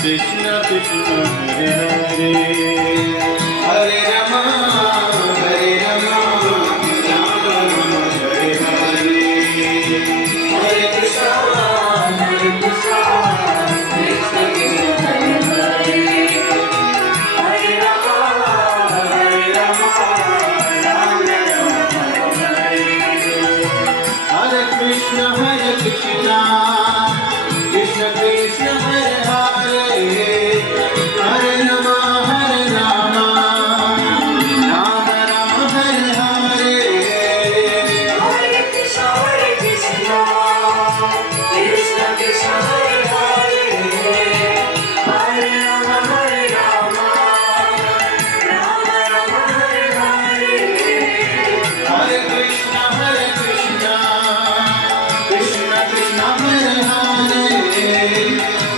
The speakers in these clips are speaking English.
Krishna Krishna Hare Hare Hare Rama Hare Rama Rama Rama Hare Hare Hare Krishna Krishna Krishna Hare Hare Hare Rama Rama Rama Hare Hare Krishna Krishna Krishna Hare Hare Hare Rama Rama Rama Hare Hare Hare Krishna Krishna Krishna Hare Hare Hare Rama Rama Rama Hare Hare Hare Krishna Krishna Krishna Hare Hare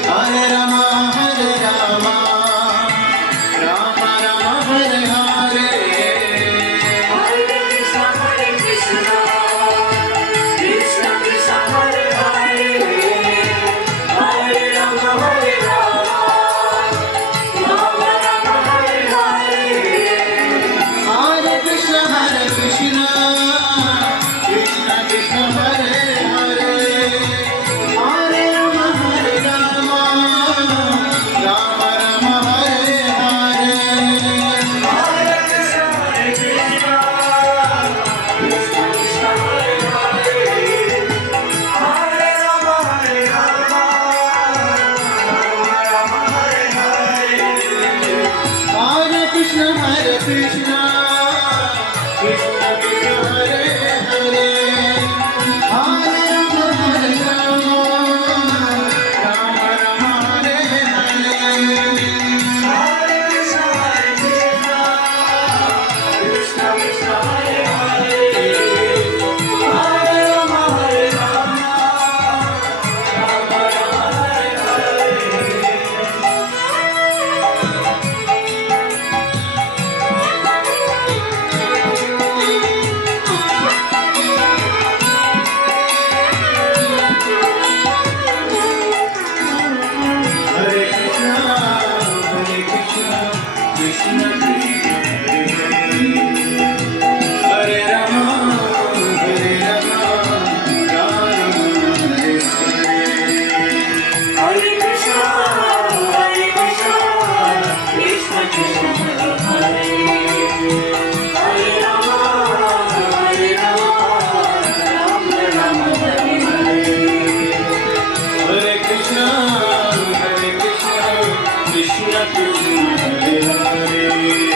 Hare Rama Rama Rama Hare Hare Hare Krishna Krishna Krishna Hare Hare Hare Rama Rama Rama Hare Hare Hare Krishna Krishna Krishna Hare Hare Hare Rama Rama Rama Hare Hare Hare Krishna Krishna Krishna Hare Hare Hare Rama Rama Rama Hare Hare Hare Krishna Krishna Krishna Hare Hare Hare Rama Rama Rama Hare Hare Hare Krishna Krishna Krishna Hare Hare Hare Rama Rama Hare Krishna Krishna Krishna Hare Rama Rama Hare Hare Hare Krishna Krishna Krishna Hare Hare Hare Rama Rama Rama Hare Hare Hare Krishna Krishna Krishna Hare Hare